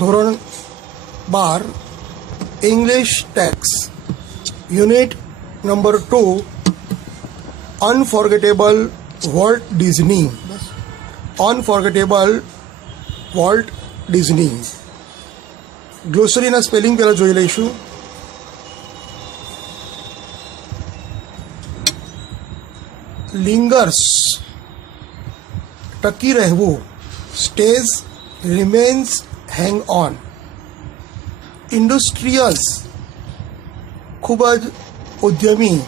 ધોરણ 12 English text unit number 2 unforgettable Walt Disney. Unforgettable Walt Disney. ગ્લોસરીના spelling પહેલાં જોઈ લઈશું. લિંગર્સ ટકી રહેવું, stays, remains, hang on. Industrious ખૂબ જ ઉદ્યમી.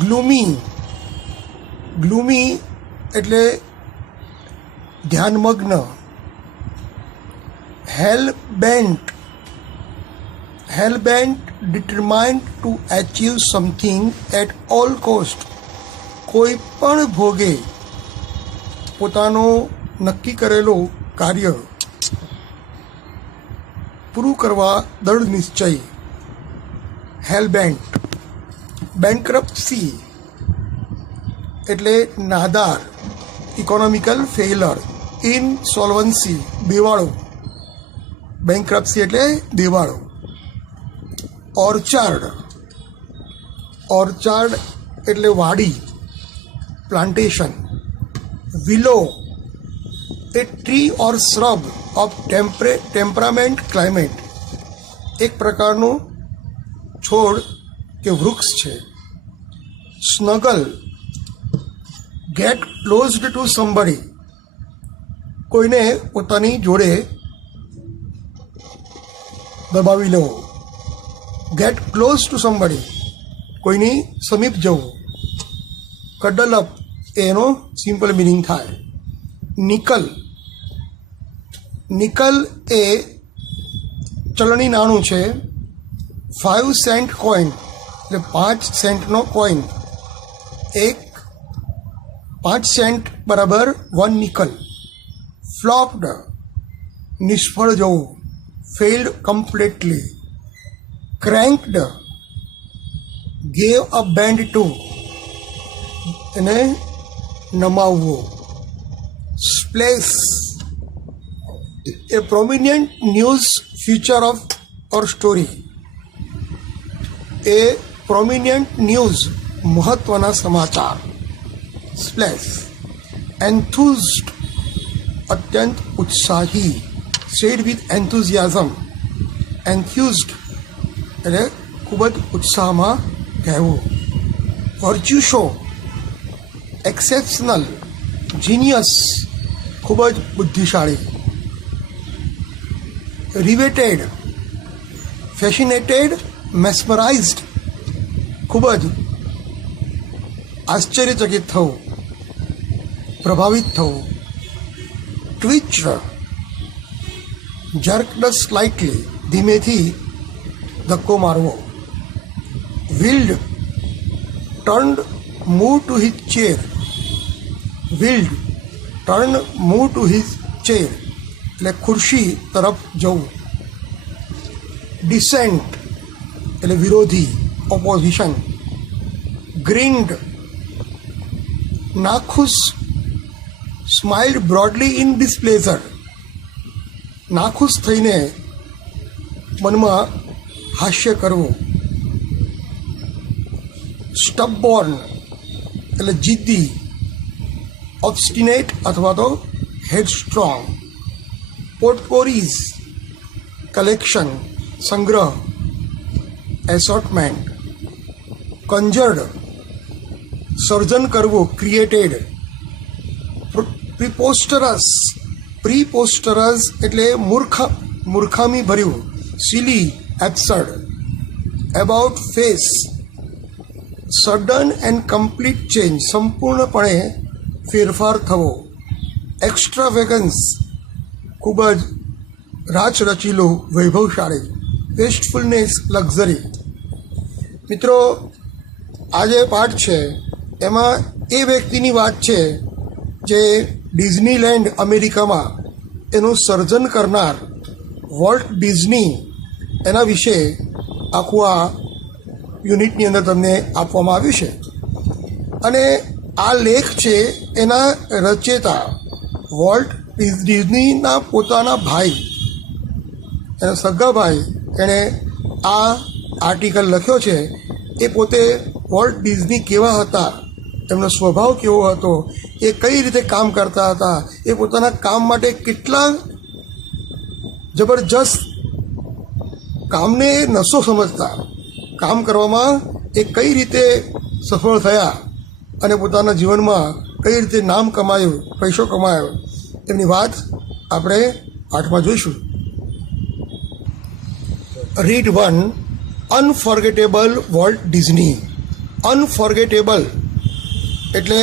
ગ્લુમી, ગ્લુમી એટલે ધ્યાનમગ્ન. Hell bent, hell bent determined to achieve something at all cost. કોઈ પણ ભોગે પોતાનો નક્કી કરેલું કાર્ય પૂરું કરવા દૃઢ નિશ્ચય. હેલ બેન્ટ. બેન્કરપ્સી એટલે નાદાર, ઇકોનોમિકલ ફેલર. ઇનસોલ્વન્સી દિવાળો. બેન્કરપ્સી એટલે દિવાળો. ઓર્ચાર્ડ, ઓર્ચાર્ડ એટલે વાડી, plantation. Willow, a tree or shrub of temperament climate, એક પ્રકારનું છોડ કે વૃક્ષ છે. Snuggle, get closed to somebody, કોઈને પોતાની જોડે દબાવી લેવો. ગેટ ક્લોઝ ટુ સમબડી, કોઈની સમીપ જવું. કડલ અપ એનો સિમ્પલ મિનિંગ થાય. નિકલ, નિકલ એ ચલણી નાણું છે. 5 સેન્ટ કોઈન એટલે 5 સેન્ટનો કોઈન. 5 સેન્ટ બરાબર 1 નિકલ. ફ્લોપ્ડ, નિષ્ફળ જવું, failed completely. Cranked, gave a bend to, એને નમાવવું. Splash, a prominent news feature of or story, a prominent news મહત્વના સમાચાર. સ્પ્લેશ. એન્થુઝડ, અત્યંત ઉત્સાહી. Sad with enthusiasm. એન્થ્યુઝડ એટલે ખૂબ જ ઉત્સાહમાં કહેવું. વર્ચ્યુશો, એક્સેપ્શનલ. જીનિયસ, ખૂબ જ બુદ્ધિશાળી. રિવેટેડ, ફેસિનેટેડ, મેસ્મરાઇઝડ, ખૂબ જ આશ્ચર્યચકિત થવું, પ્રભાવિત થવું. ટ્વિચ્ડ, જર્કડ સ્લાઇટલી, ધીમેથી ધક્કો મારવો. Wheeled, turned move to his chair. Wheeled, turn move to his chair એટલે ખુરશી તરફ જવું. ડિસેન્ટ એટલે વિરોધી, ઓપોઝિશન. ગ્રીન્ડ, નાખુશ. સ્માઇલ્ડ બ્રોડલી ઇન ડિસ્પ્લેઝર, નાખુશ થઈને મનમાં હાસ્ય કરવું. સ્ટબબોર્ન એટલે જિદ્દી, ઓબ્સ્ટિનેટ અથવા તો હેડસ્ટ્રોંગ. પોર્ટપોરીઝ, કલેક્શન, સંગ્રહ, એસોર્ટમેન્ટ. કન્જર્ડ, સર્જન કરવું, ક્રિએટેડ. પ્રિપોસ્ટરસ, પ્રિપોસ્ટરસ એટલે મૂર્ખામી ભર્યું, silly, absurd. About face, sudden and complete change, સંપૂર્ણપણે ફેરફાર થવો. એક્સ્ટ્રાવેગન્સ, ખૂબ જ રાચરચીલું, વૈભવશાળી. વેસ્ટફુલનેસ, લક્ઝરી. મિત્રો, આ જે પાઠ છે એમાં એ વ્યક્તિની વાત છે જે ડિઝનીલેન્ડ અમેરિકામાં એનું સર્જન કરનાર વોલ્ટ ડિઝની, એના વિશે આખું આ યુનિટની અંદર તમને આપવામાં આવ્યું છે. અને આ લેખ છે એના રચેતા વોલ્ટ ડિઝનીના પોતાના ભાઈ, એના સગા ભાઈ, એણે આ આર્ટિકલ લખ્યો છે. એ પોતે વોલ્ટ ડિઝની કેવા હતા, એમનો સ્વભાવ કેવો હતો, એ કઈ રીતે કામ કરતા હતા, એ પોતાના કામ માટે કેટલા જબરજસ્ત કામને નશો સમજતા, કામ કરવામાં એ કઈ રીતે સફળ થયા અને પોતાના જીવનમાં કઈ રીતે નામ કમાયું, પૈસો કમાયો, એમની વાત આપણે પાઠમાં જોઈશું. Read 1. Unforgettable Walt Disney. Unforgettable એટલે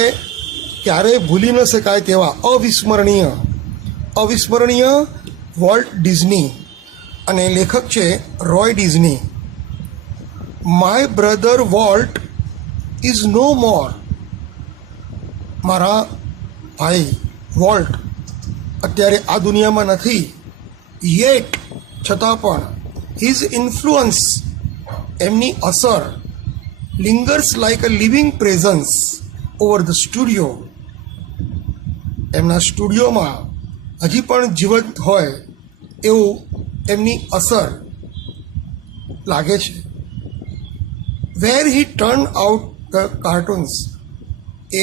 ક્યારેય ભૂલી ન શકાય તેવા, અવિસ્મરણીય. અવિસ્મરણીય વોલ્ટ ડિઝની. અને લેખક છે Roy Disney. My brother Walt is no more. મારા ભાઈ વોલ્ટ અત્યારે આ દુનિયામાં નથી. યેટ છતાં પણ હિઝ ઇન્ફ્લુઅન્સ, એમની અસર, lingers like a living presence over the studio. એમના સ્ટુડિયોમાં હજી પણ જીવંત હોય એવું એમની અસર લાગે છે. વેર હી ટર્ન આઉટ ધ કાર્ટૂન્સ.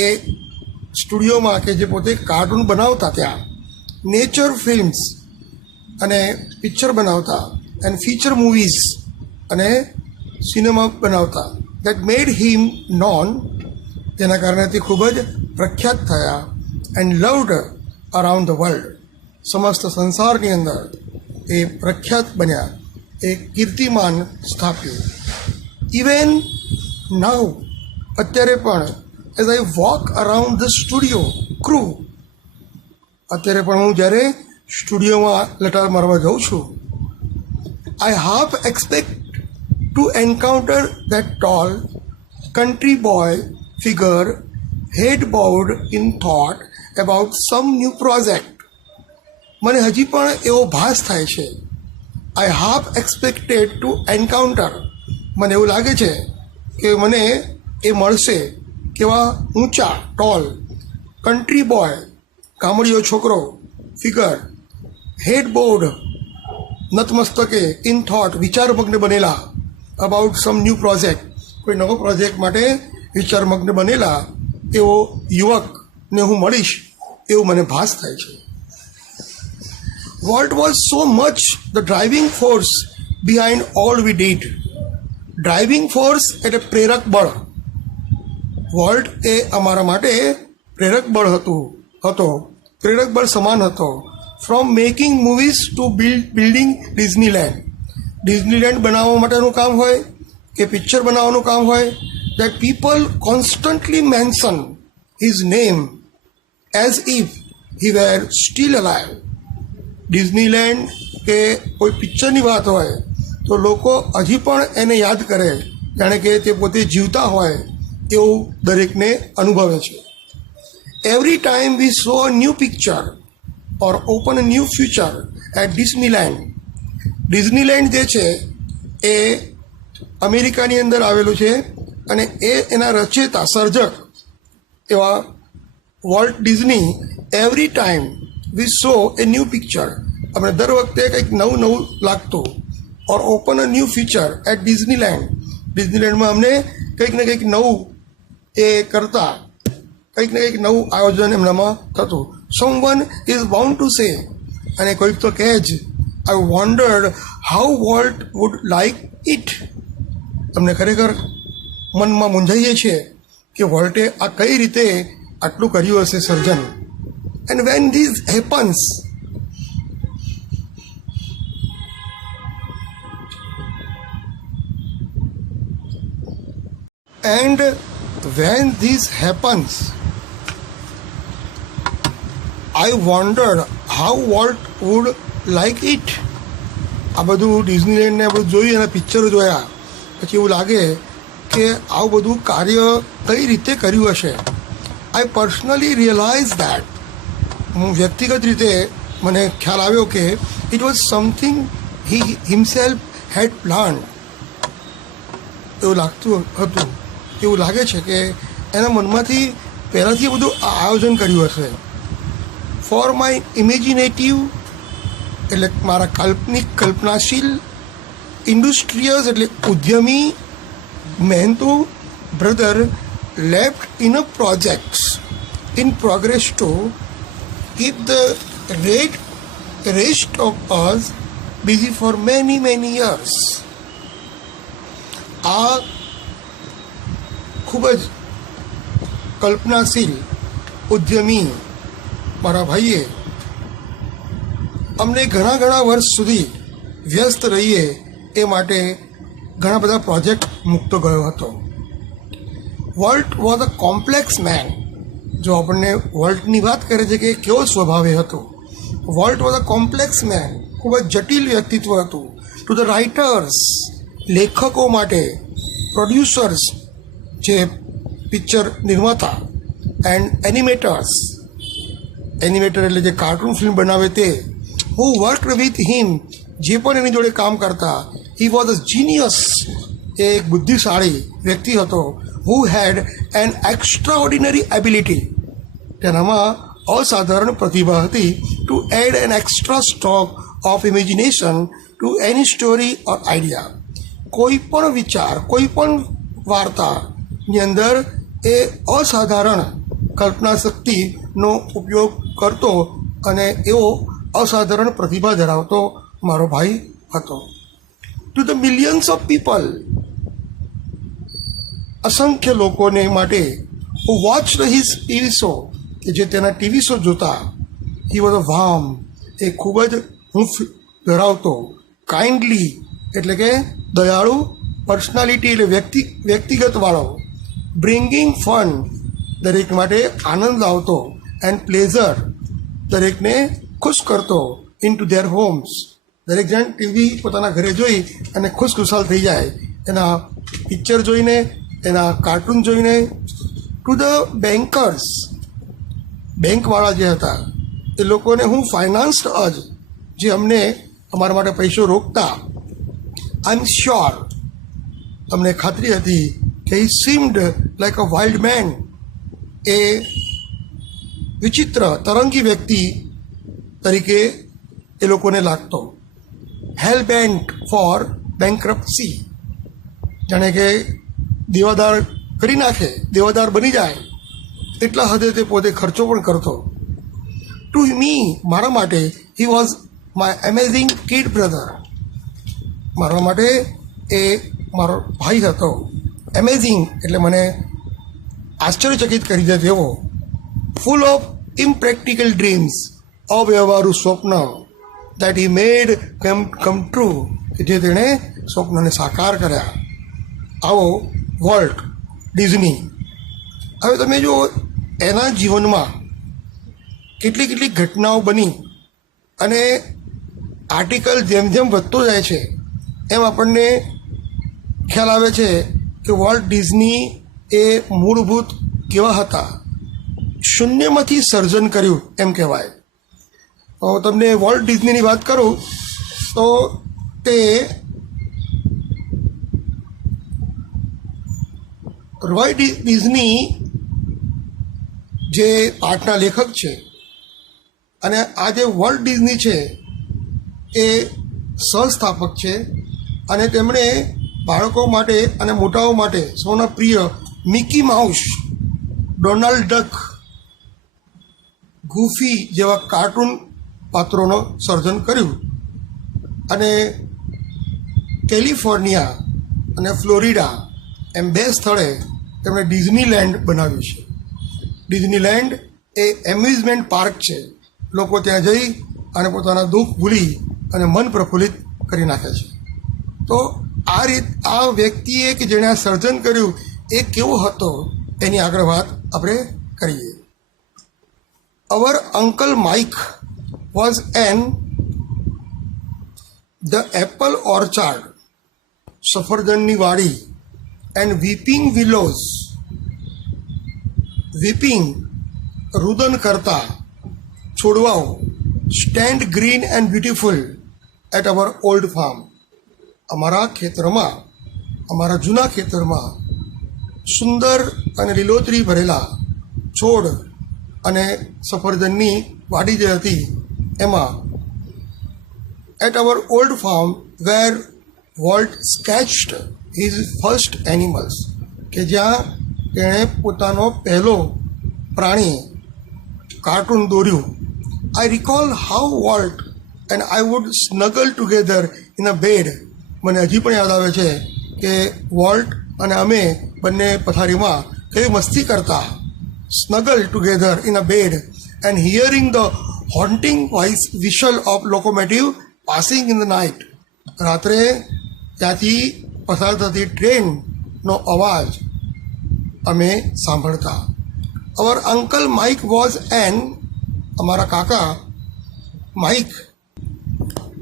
એ સ્ટુડિયોમાં કે જે પોતે કાર્ટૂન બનાવતા ત્યાં, નેચર ફિલ્મ્સ અને પિક્ચર બનાવતા, એન્ડ ફીચર મૂવીઝ અને સિનેમા બનાવતા. દેટ મેડ હિમ નોન, જેના કારણે તે ખૂબ જ પ્રખ્યાત થયા. And loved around the world, સમસ્ત સંસારની અંદર એ પ્રખ્યાત બન્યા, એ કીર્તિમાન સ્થાપ્યું. ઇવેન નાઉ, અત્યારે પણ, as I walk around the studio crew, અત્યારે પણ હું જ્યારે સ્ટુડિયોમાં લટાર મારવા જાઉં છું, I half expect to encounter that tall country boy figure, head bowed in thought about some new project. મને હજી પણ એવો ભાસ થાય છે. આઈ હાફ એક્સપેક્ટેડ ટુ એન્કાઉન્ટર, મને એવું લાગે છે કે મને એ મળશે. કેવા ઊંચા, ટોલ, કન્ટ્રી બોય, ગામડીયો છોકરો, ફિગર, હેડ બોર્ડ, નતમસ્તકે, ઇન થોટ, વિચારમગ્ન બનેલા, અબાઉટ સમ ન્યૂ પ્રોજેક્ટ, કોઈ નવો પ્રોજેક્ટ માટે વિચારમગ્ન બનેલા એવો યુવકને હું મળીશ એવું મને ભાસ થાય છે. Volt was so much the driving force behind all we did. Driving force એટલે પ્રેરક બળ. વોલ્ટ એ અમારા માટે પ્રેરક બળ હતો, પ્રેરક બળ સમાન હતો. From making movies to building Disneyland. Disneyland બનાવવા માટેનું કામ હોય કે પિક્ચર બનાવવાનું કામ હોય, that people constantly mention his name as if he were still alive. Disneyland કે કોઈ પિક્ચરની વાત હોય તો લોકો હજી પણ એને યાદ કરે, જાણે કે તે પોતે જીવતા હોય એવું દરેકને અનુભવે છે. Every time we saw a new picture or open a new future at Disneyland. Disneyland જે છે એ અમેરિકાની અંદર આવેલું છે અને એ એના રચેતા, સર્જક એવા Walt Disney every time we saw a new picture, આપણે દર વખતે કંઈક નવું લાગતું, or open a new feature at Disneyland. ડિઝનીલેન્ડમાં અમને કંઈક ને કંઈક નવું એ કરતા, કંઈક ને કંઈક નવું આયોજન એમનામાં થતું. Someone is bound to say, અને કોઈક તો કહે જ, I wondered how Walt would like it. તમને ખરેખર મનમાં મૂંઝાઈએ છીએ કે વોલ્ટે આ કઈ રીતે આટલું કર્યું હશે સર્જન. And when this happens, and when this happens, I wondered how Walt would like it. આ બધું ડિઝનીલેન્ડને બધું જોયું અને પિક્ચરો જોયા પછી એવું લાગે કે આવું બધું કાર્ય કઈ રીતે કર્યું હશે. આઈ પર્સનલી રિયલાઇઝ દેટ, હું વ્યક્તિગત રીતે મને ખ્યાલ આવ્યો કે it was something he himself had plan. એવું લાગતું હતું, એવું લાગે છે કે એના મનમાંથી પહેલાંથી બધું આયોજન કર્યું હશે. ફોર માય ઇમેજિનેટિવ એટલે મારા કાલ્પનિક કલ્પનાશીલ, ઇન્ડસ્ટ્રીયસ એટલે ઉદ્યમી મહેનતુ brother left in a projects in progress to keep the rest of us busy for many years. આ ખૂબ જ કલ્પનાશીલ ઉદ્યમી મારા ભાઈએ અમને ઘણા વર્ષ સુધી વ્યસ્ત રહીએ એ માટે ઘણા બધા પ્રોજેક્ટ મૂકતો ગયો હતો. Walt was a complex man. જો આપણને વોલ્ટની વાત કરે છે કે કેવો સ્વભાવે હતો, Walt was a complex man, ખૂબ જ જટિલ વ્યક્તિત્વ હતું. ટુ ધ રાઇટર્સ, લેખકો માટે, પ્રોડ્યુસર્સ જે પિક્ચર નિર્માતા, એન્ડ એનિમેટર્સ, એનિમેટર એટલે જે કાર્ટૂન ફિલ્મ બનાવે તે, હુ વર્ક વિથ હિમ, જે પણ એની જોડે કામ કરતા, હી વોઝ અ જીનિયસ, એ એક બુદ્ધિશાળી વ્યક્તિ હતો. who had an extraordinary ability, તેનામાં અસાધારણ પ્રતિભા હતી, to add an extra stock of imagination to any story or idea. કોઈ પણ વિચાર, કોઈ પણ વાર્તાની અંદર એ અસાધારણ કલ્પના શક્તિનો ઉપયોગ કરતો અને એવો અસાધારણ પ્રતિભા ધરાવતો મારો ભાઈ હતો. To the millions of people, અસંખ્ય લોકોને માટે, હુ વોચ હિઝ ટીવી શો, કે જે તેના ટીવી શો જોતા, હી વોઝ અ વાર્મ, એ ખૂબ જ હૂંફ ધરાવતો, કાઇન્ડલી એટલે કે દયાળુ, પર્સનાલિટી એટલે વ્યક્તિગતવાળો, બ્રિંગિંગ ફન, દરેક માટે આનંદ આવતો, એન્ડ પ્લેઝર, દરેકને ખુશ કરતો, ઇન ટુ ધેર હોમ્સ. દરેક જણ ટીવી પોતાના ઘરે જોઈ અને ખુશખુશાલ થઈ જાય એના પિક્ચર જોઈને, એના કાર્ટૂન જોઈને. ટુ ધ બેન્કર્સ, બેંકવાળા જે હતા એ લોકોને હું ફાઇનાન્સ્ડ અજ, જે અમને અમારા માટે પૈસો રોકતા. આઈ એમ શ્યોર, અમને ખાતરી હતી કે he seemed like a wild man, એ વિચિત્ર તરંગી વ્યક્તિ તરીકે એ લોકોને લાગતો. હેલ બેન્ટ ફોર બેન્કરપ્સી, જાણે કે દેવાદાર કરી નાખે, દેવાદાર બની જાય એટલા હદે તે પોતે ખર્ચો પણ કરતો. ટુ મી, મારા માટે, he was my amazing kid brother, મારા માટે એ મારો ભાઈ હતો. એમેઝિંગ એટલે મને આશ્ચર્યચકિત કરી દે તેવો. ફૂલ ઓફ ઇમ્પ્રેક્ટિકલ ડ્રીમ્સ, અવ્યવહારુ સ્વપ્ન, that he made come true, કે જે તેણે સ્વપ્નને સાકાર કર્યા. આવો વોલ્ટ ડિઝની. હવે તમે જો એના જીવનમાં કેટલી ઘટનાઓ બની અને આર્ટિકલ જેમ વધતો જાય છે એમ આપણને ખ્યાલ આવે છે કે વોલ્ટ ડિઝની એ મૂળભૂત કેવા હતા. શૂન્યમાંથી સર્જન કર્યું એમ કહેવાય. તમને વોલ્ટ ડિઝનીની વાત કરું તો તે રોય ડિઝની જે પાઠના લેખક છે અને આ જે વોલ્ટ ડિઝની છે એ સહસ્થાપક છે અને તેમણે બાળકો માટે અને મોટાઓ માટે સૌના પ્રિય મિકી માઉસ, ડોનાલ્ડ ડક, ગૂફી જેવા કાર્ટૂન પાત્રોનો સર્જન કર્યું. અને કેલિફોર્નિયા અને ફ્લોરિડા એમ બે સ્થળે તેમણે ડિઝનીલેન્ડ બનાવ્યું છે. ડિઝનીલેન્ડ એ એમ્યુઝમેન્ટ પાર્ક છે. લોકો ત્યાં જઈ અને પોતાના દુઃખ ભૂલી અને મન પ્રફુલ્લિત કરી નાખે છે. તો આ વ્યક્તિએ કે જેણે આ સર્જન કર્યું એ કેવો હતો એની આગળ વાત આપણે કરીએ. Our uncle Mike was in the apple orchard, સફરજનની વાડી, એન્ડ વીપિંગ વિલોઝ, વીપિંગ રુદન કરતા છોડવાઓ, stand green and beautiful at our old farm, અમારા ખેતરમાં, અમારા જૂના ખેતરમાં સુંદર અને લીલોતરી ભરેલા છોડ અને સફરજનની વાડી જે હતી એમાં at our old farm where Walt sketched his first animals, કે જ્યાં તેણે પોતાનો પહેલો પ્રાણી કાર્ટૂન દોર્યું. I recall how Walt and I would snuggle together in a bed. મને હજી પણ યાદ આવે છે કે વોલ્ટ અને અમે બંને પથારીમાં કેવી મસ્તી કરતા. Snuggle together in a bed and hearing the haunting voice whistle of locomotive passing in the night. રાત્રે ત્યાંથી પસાર થતી ટ્રેનનો અવાજ અમે સાંભળતા. Our uncle Mike was an, અમારા કાકા માઇક.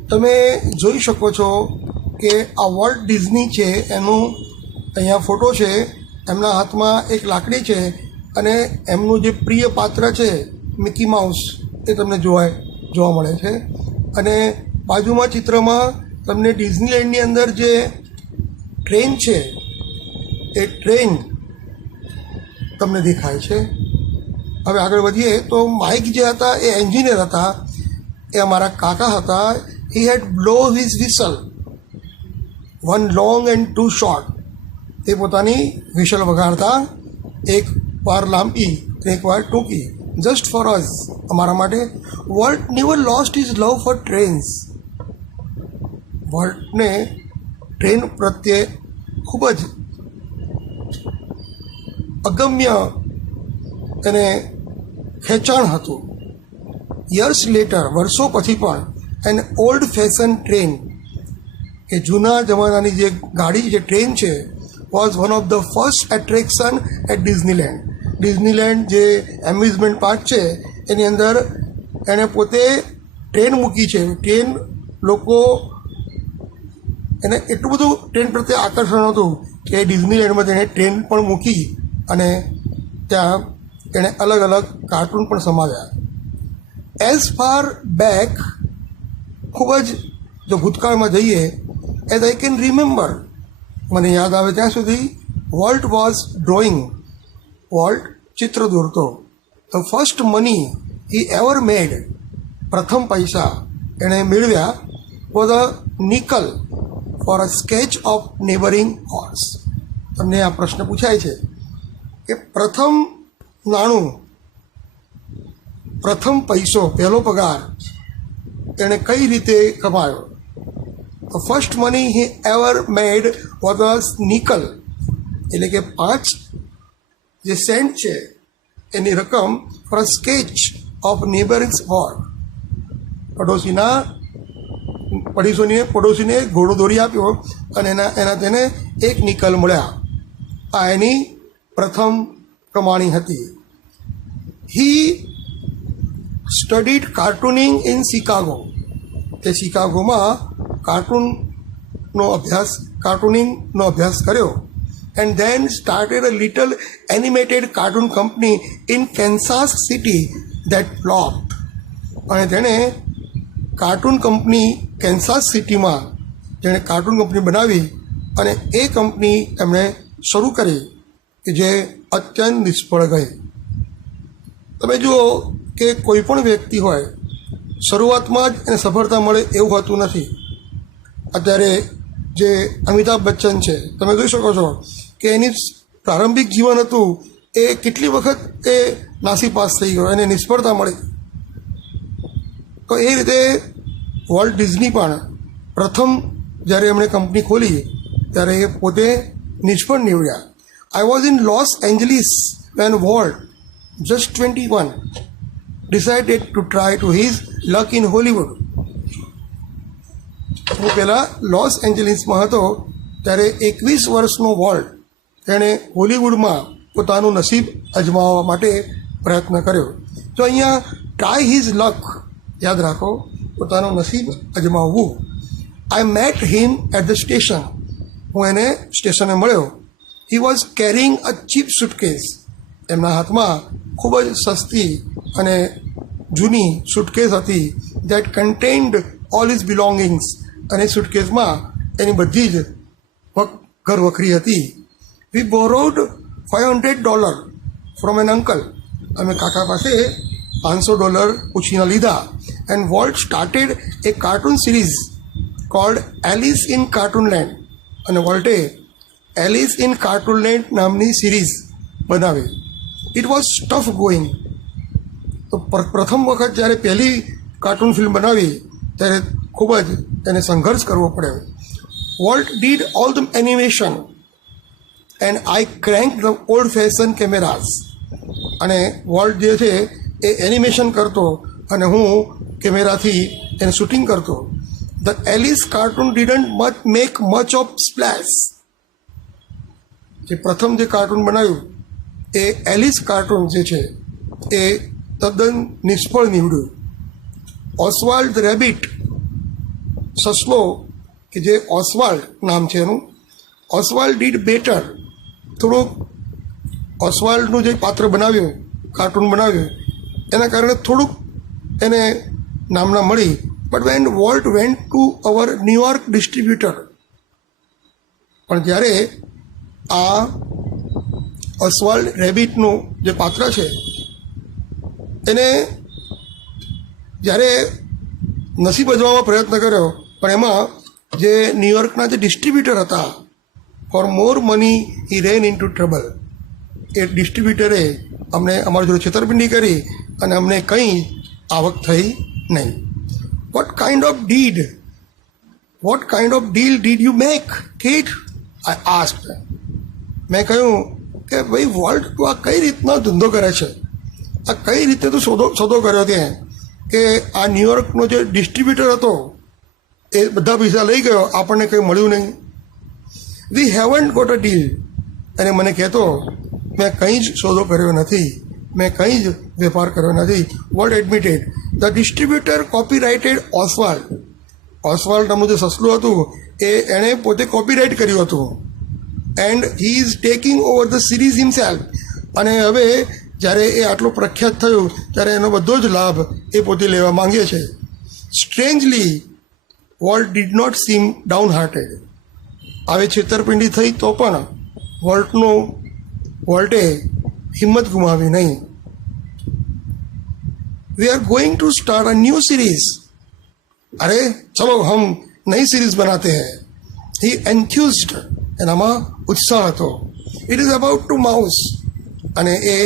તમે જોઈ શકો છો કે આ વોલ્ટ ડિઝની છે એનું અહીંયા ફોટો છે. એમના હાથમાં એક લાકડી છે અને એમનું જે પ્રિય પાત્ર છે મિકી માઉસ એ તમને જોવા મળે છે. અને બાજુમાં ચિત્રમાં તમને ડિઝનીલેન્ડની અંદર જે ટ્રેન છે એ ટ્રેન તમને દેખાય છે. હવે આગળ વધીએ તો માઇક જે હતા એ એન્જિનિયર હતા, એ અમારા કાકા હતા. He had blow his whistle, one long and two short. એ પોતાની વિશલ વગાડતા, એક વાર લાંબી એક વાર ટૂંકી, જસ્ટ ફોર અસ, અમારા માટે. Walt never lost his love for trains. વોલ્ટને ટ્રેન પ્રત્યે ખૂબ જ અગમ્ય એને ખેંચાણ હતું. યર્સ લેટર, વર્ષો પછી પણ એન ઓલ્ડ ફેશન ટ્રેન, કે જૂના જમાનાની જે ગાડી જે ટ્રેન છે, was one of the first attraction at Disneyland. Disneyland જે એમ્યુઝમેન્ટ પાર્ક છે એની અંદર એણે પોતે ટ્રેન મૂકી છે. ટ્રેન લોકો એને એટલું બધું ટ્રેન પ્રત્યે આકર્ષણ હતું કે ડિઝનીલેન્ડમાં તેણે ટ્રેન પણ મૂકી અને ત્યાં તેણે અલગ અલગ કાર્ટૂન પણ સમાવ્યા. એઝ ફાર બેક, ખૂબ જ જો ભૂતકાળમાં જઈએ, એઝ આઈ કેન રિમેમ્બર, મને યાદ આવે ત્યાં સુધી, વોલ્ટ વોઝ ડ્રોઈંગ. વોલ્ટ ચિત્ર દોરતો. The first money he ever made, પ્રથમ પૈસા એણે મેળવ્યા, was a nickel for a sketch of neighbouring horse. તમને આ પ્રશ્ન પૂછાય છે કે પ્રથમ નાણું, પ્રથમ પૈસો, પહેલો પગાર એણે કઈ રીતે કમાયો? The first money he ever made was a nickel, એટલે કે 5 જે સેન્ટ છે એની રકમ for a sketch of neighbouring horse. પડોશીને ઘોડો દોરી આપ્યો અને એના તેને 1 નિકલ મળ્યા. આ એની પ્રથમ કમાણી હતી. He studied cartooning in Chicago. એ શિકાગોમાં કાર્ટૂનિંગનો અભ્યાસ કર્યો. And then started a little animated cartoon company in Kansas City that flopped. અને તેણે કાર્ટૂન કંપની કેન્સાસ સિટીમાં જેણે કાર્ટૂન કંપની બનાવી અને એ કંપની એમણે શરૂ કરી કે જે અત્યંત નિષ્ફળ ગઈ. તમે જુઓ કે કોઈ પણ વ્યક્તિ હોય, શરૂઆતમાં જ એને સફળતા મળે એવું હોતું નથી. અત્યારે જે અમિતાભ બચ્ચન છે, તમે જોઈ શકો છો કે એની પ્રારંભિક જીવન હતું એ કેટલી વખત એ નાસીપાસ થઈ ગયો, એને નિષ્ફળતા મળી. તો એ રીતે વોલ્ટ ડિઝની પણ પ્રથમ જ્યારે એમણે કંપની ખોલી ત્યારે એ પોતે નિષ્ફળ નીવડ્યા. I was in Los Angeles when Walt, just 21, decided to try to his luck in Hollywood. હું પહેલાં લોસ એન્જલિસમાં હતો ત્યારે 21 વર્ષનો વોલ્ટ તેણે હોલિવૂડમાં પોતાનું નસીબ અજમાવવા માટે પ્રયત્ન કર્યો. તો અહીંયા ટ્રાય હિઝ લક, યાદ રાખો, પોતાનું નસીબ અજમાવવું. I met him at the station. હું એને સ્ટેશને મળ્યો. He was carrying a cheap suitcase. એમના હાથમાં ખૂબ જ સસ્તી અને જૂની સુટકેસ હતી. That contained all his belongings. અને સુટકેસમાં એની બધી જ ઘર વખરી હતી. We borrowed $500 from an uncle. અમે કાકા પાસે $500 પૂછીને લીધા. And Walt started a cartoon series called Alice in Cartoonland. અને વોલ્ટે એલિસ ઇન કાર્ટૂનલેન્ડ નામની સિરીઝ બનાવી. It was tough going. તો પ્રથમ વખત જ્યારે પહેલી કાર્ટૂન ફિલ્મ બનાવી ત્યારે ખૂબ જ એને સંઘર્ષ કરવો પડ્યો. Volt did all the animation and I crank the old fashion cameras. અને વોલ્ટ જે છે એ એનિમેશન કરતો અને હું કેમેરાથી એને શૂટિંગ કરતો. The Alice cartoon didn't make much of splash. જે પ્રથમ જે કાર્ટૂન બનાવ્યું એ એલિસ કાર્ટૂન જે છે એ તદ્દન નિષ્ફળ નીવડ્યું. ઓસ્વાલ્ડ ધ રેબિટ, સસલો કે જે ઓસ્વાલ્ડ નામ છે એનું, ઓસ્વાલ્ડ ડીડ બેટર. થોડુંક ઓસ્વાલ્ડનું જે પાત્ર બનાવ્યું, કાર્ટૂન બનાવ્યું, એના કારણે થોડુંક એને નામના મળી. But when volt went to our New York distributor, પણ જ્યારે આ ઓસ્વાલ્ડ રેબિટનું જે પાત્ર છે એને જ્યારે નસીબ અજમાવવાનો પ્રયત્ન કર્યો, પણ એમાં જે ન્યુયોર્કના જે ડિસ્ટ્રીબ્યુટર હતા, for more money he ran into trouble. એ ડિસ્ટ્રીબ્યુટરે અમને અમારી જોડે છેતરપિંડી કરી અને અમને કંઈ આવક થઈ નહીં. What kind of deal did you make kid? I asked. મેં કહ્યું કે ભાઈ વોલ્ટ, તું આ કઈ રીતનો ધંધો કરે છે? આ કઈ રીતે તું સોદો કર્યો ત્યાં કે આ ન્યુયોર્કનો જે ડિસ્ટ્રીબ્યુટર હતો એ બધા પૈસા લઈ ગયો, આપણને કંઈ મળ્યું નહીં. વી હેવન્ટ ગોટ અ ડીલ. અને મને કહેતો મેં કંઈ જ સોદો કર્યો નથી, મેં કંઈ જ વેપાર કર્યો નથી. Walt admitted the distributor copyrighted Oswald. Oswald નામનું જે સસલું હતું એ એણે પોતે કોપીરાઇટ કર્યું હતું. And he is taking over the series himself. અને હવે જ્યારે એ આટલું પ્રખ્યાત થયું ત્યારે એનો બધો જ લાભ એ પોતે લેવા માંગે છે. Strangely Walt did not seem downhearted. હવે છેતરપિંડી થઈ તો પણ વોલ્ટે હિંમત ગુમાવી નહીં. We are going to start a new series. अरे चलो हम नई सीरीज बनाते हैं. ही एन्थ्यूज्ड. એનામાં ઉત્સાહ હતો. It is about to mouse. અને એ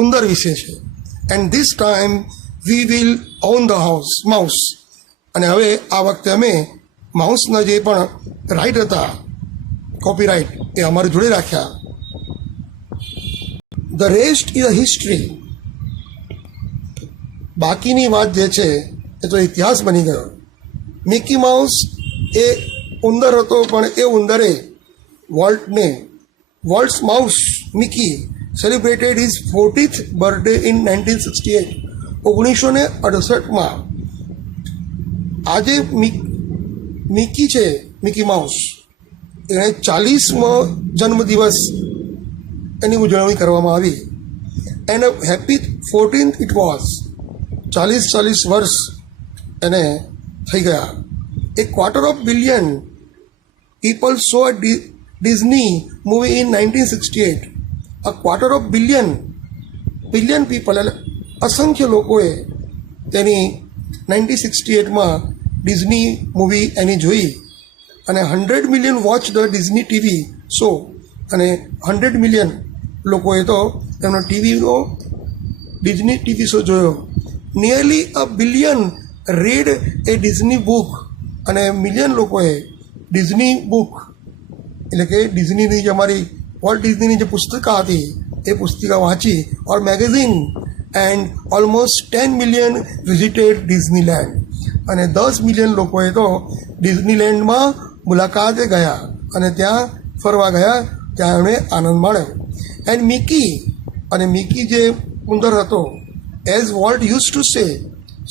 ઉંદર વિશે છે. And this time we will on the mouse. અને હવે આ વખતે અમે માઉસના જે પણ રાઇટ હતા, કોપીરાઇટ, એ અમારી જોડે રાખ્યા. The rest is a history. બાકીની વાત જે છે એ તો ઇતિહાસ બની ગયો. મિકી માઉસ એ ઉંદર હતો, પણ એ ઉંદરે Walt's mouse Mickey celebrated his 40th birthday in 1968. 1968 આજે મિકી છે, મિકી માઉસ, એણે 40મો જન્મદિવસ એની ઉજવણી કરવામાં આવી. And happy 14th it was. 40 વર્ષ એને થઈ ગયા. A 250 million people saw a Disney movie in 1968. A 250 billion people, એટલે અસંખ્ય લોકોએ તેની 1968માં ડિઝની મૂવી એની જોઈ. અને 100 million watch the Disney TV show. અને 100 million લોકોએ તો એમનો ડિઝની ટીવી શો જોયો. નિયરલી અ બિલિયન રીડ એ ડિઝની બુક. અને મિલિયન લોકોએ ડિઝની બુક, એટલે કે ડિઝનીની જે અમારી વોલ્ટ ડિઝનીની જે પુસ્તિકા હતી એ પુસ્તિકા વાંચી. Or magazine. And almost 10 million visited Disneyland. અને 10 million લોકોએ તો ડિઝનીલેન્ડમાં મુલાકાતે ગયા અને ત્યાં ફરવા ગયા, ત્યાં એમણે આનંદ માણ્યો. એન્ડ મિકી જે ઉંદર હતો, as Walt used to say,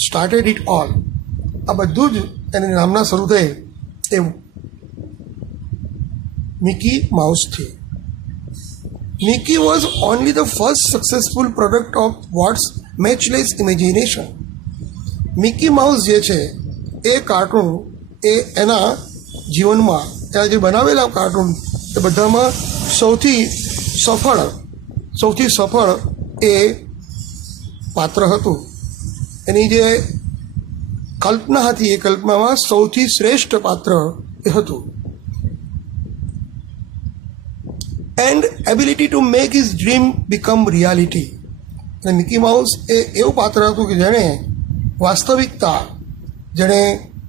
started it all. આ બધું જ એની નામના શરૂ થઈ એ મિકી માઉસથી. Mickey was only the first successful product of Walt's matchless imagination. Mickey Mouse જે છે એ કાર્ટૂન એ એના જીવનમાં એના જે બનાવેલા કાર્ટૂન એ બધામાં સૌથી સફળ એ પાત્ર હતું એની જે કલ્પના હતી એ કલ્પનામાં સૌથી શ્રેષ્ઠ પાત્ર એ હતું. And ability to make his dream become reality. અને મિકી માઉસ એ એવું પાત્ર હતું કે જેણે વાસ્તવિકતા, જેણે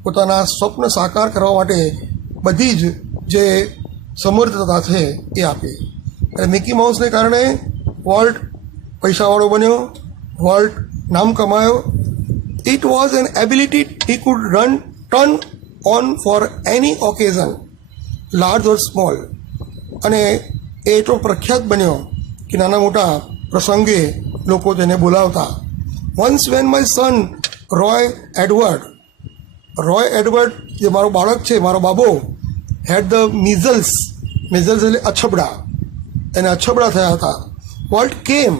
પોતાના સ્વપ્ન સાકાર કરવા માટે બધી જ જે સમર્થતા છે એ આપી. અને મિકી માઉસને કારણે વોલ્ટ પૈસાવાળો બન્યો, વોલ્ટ નામ કમાયો. It was an ability he could turn on for any occasion, large or small. અને એ એટલો પ્રખ્યાત બન્યો કે નાના મોટા પ્રસંગે લોકો તેને બોલાવતા. Once when my son Roy Edward જે મારો બાળક છે, મારો બાબો, હેડ ધ મિઝલ્સ એટલે અછબડા, એને અછબડા થયા હતા. વોલ્ટ કેમ,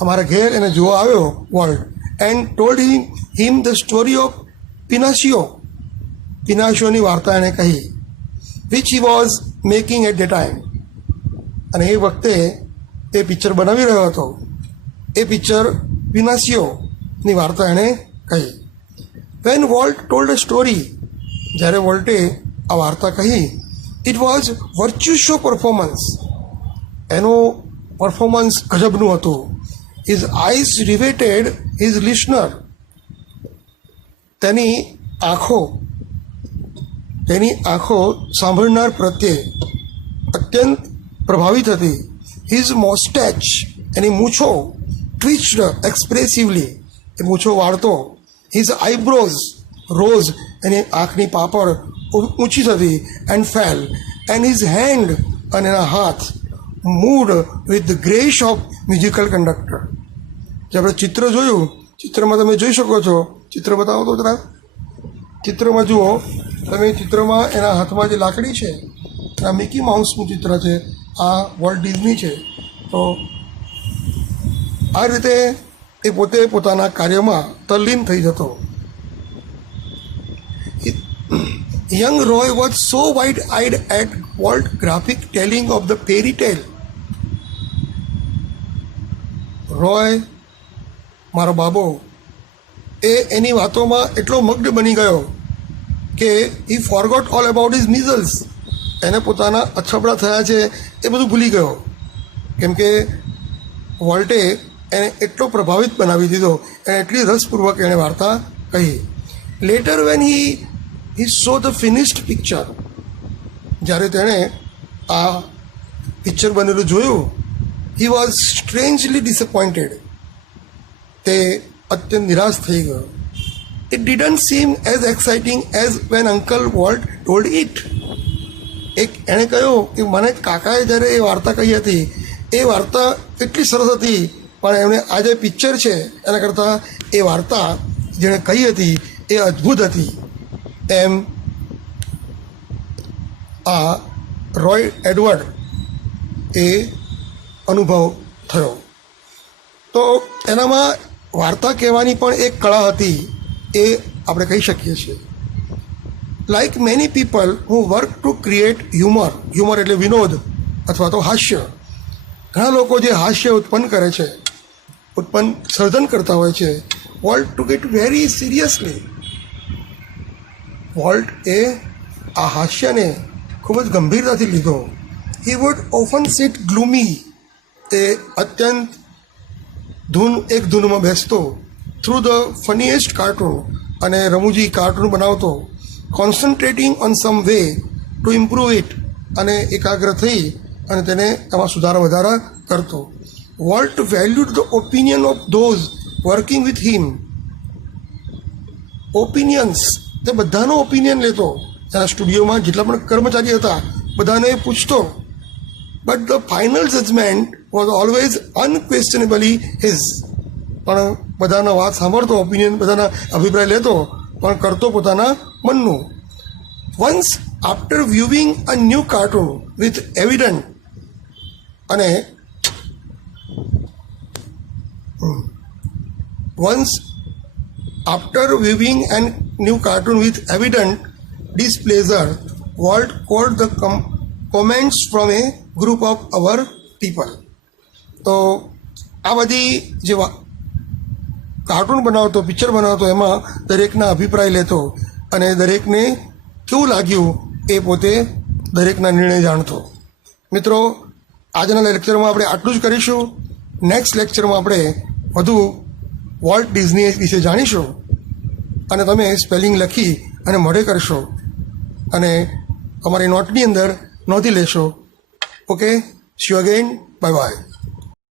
અમારા ઘેર એને જોવા આવ્યો Walt, and told him the story of પિનાશિયોની વાર્તા એણે કહી, which he was making at the time. અને એ વખતે એ પિક્ચર બનાવી રહ્યો હતો. એ પિક્ચર પિનાશિયોની વાર્તા એણે કહી. When Walt told a story, જ્યારે વોલ્ટે આ વાર્તા કહી, ઇટ વોઝ વર્ચ્યુશો પરફોર્મન્સ. એનું પરફોર્મન્સ ગજબનું હતું. His eyes riveted his listener. તેની આંખો સાંભળનાર પ્રત્યે અત્યંત પ્રભાવિત હતી. હિઝ મોસ્ટેચ, એની મૂછો, ટ્વિચ્ડ એક્સપ્રેસિવલી, એ મૂછો વાળતો. હિઝ આઈબ્રોઝ રોઝ, એની આંખની પાપડ ઊંચી થતી, and fell. And his hand, અને એના હાથ, moved with the grace of musical conductor. જે આપણે ચિત્ર જોયું, ચિત્રમાં તમે જોઈ શકો છો. ચિત્ર બતાવો તો જરા. ચિત્રમાં જુઓ તમે, ચિત્રમાં એના હાથમાં જે લાકડી છે, આ મિકી માઉસનું ચિત્ર છે, આ વોલ્ટ ડિઝની છે. તો આ રીતે એ પોતે પોતાના કાર્યમાં તલ્લીન થઈ જતો. Young Roy was so wide eyed at Walt graphic telling of the fairy tale. Roy, મારો બાબો, એ એની વાતોમાં એટલો મગ્ન બની ગયો કે he forgot all about his measles. એને પોતાના અછબડા થયા છે એ બધું ભૂલી ગયો, કેમ કે વોલ્ટે એને એટલો પ્રભાવિત બનાવી દીધો, એને એટલી રસપૂર્વક એણે વાર્તા કહી. Letter when he so the finished picture, જ્યારે તેણે આ પિક્ચર બનેલું જોયું, હી વોઝ સ્ટ્રેન્જલી ડિસઅપોઇન્ટેડ. તે અત્યંત નિરાશ થઈ ગયો. It didn't seem as exciting as when uncle Walt told it. એણે કહ્યું કે મને કાકાએ જ્યારે એ વાર્તા કહી હતી, એ વાર્તા એટલી સરસ હતી, પણ એમણે આ જે પિક્ચર છે એના કરતાં એ વાર્તા જેણે કહી હતી એ અદ્ભુત હતી. એમ આ રોય એડવર્ડ એ અનુભવ થયો. તો એનામાં વાર્તા કહેવાની પણ એક કળા હતી, એ આપણે કહી શકીએ છીએ. Like many people who work to create humour એટલે વિનોદ અથવા તો હાસ્ય. ઘણા લોકો જે હાસ્ય ઉત્પન્ન કરે છે, સર્જન કરતા હોય છે, Walt to get very seriously. વોલ્ટ એ આ હાસ્યને ખૂબ જ ગંભીરતાથી લીધો. He would often sit gloomy. તે અત્યંત ધૂનમાં બેસતો, થ્રુ ધ ફનીએસ્ટ કાર્ટૂન, અને રમૂજી કાર્ટૂન બનાવતો, concentrating on some way to improve it, અને એકાગ્ર થઈ અને તેને એમાં સુધારા વધારા કરતો. Walt valued the opinion of those working with him. Opinions, તે બધાનો ઓપિનિયન લેતો. એના સ્ટુડિયોમાં જેટલા પણ કર્મચારી હતા બધાને પૂછતો. But the final judgement was always unquestionably his. પણ બધાના વાત સાંભળતો, ઓપિનિયન, બધાના અભિપ્રાય લેતો, પણ કરતો પોતાના મનનું. Once after viewing a new cartoon with evident, અને once after viewing a new cartoon with evident displeasure, Walt called the comments from a group of our people. તો આ બધી જે કાર્ટૂન બનાવતો, પિક્ચર બનાવતો, એમાં દરેકના અભિપ્રાય લેતો અને દરેકને કેવું લાગ્યું એ પોતે દરેકના નિર્ણય જાણતો. મિત્રો, આજના લેક્ચરમાં આપણે આટલું જ કરીશું. નેક્સ્ટ લેક્ચરમાં આપણે વધુ વોલ્ટ ડિઝની વિશે જાણીશું અને તમે સ્પેલિંગ લખી અને મોઢે કરશો અને તમારી નોટની અંદર નોંધી લેશો. Okay, C you again, bye bye.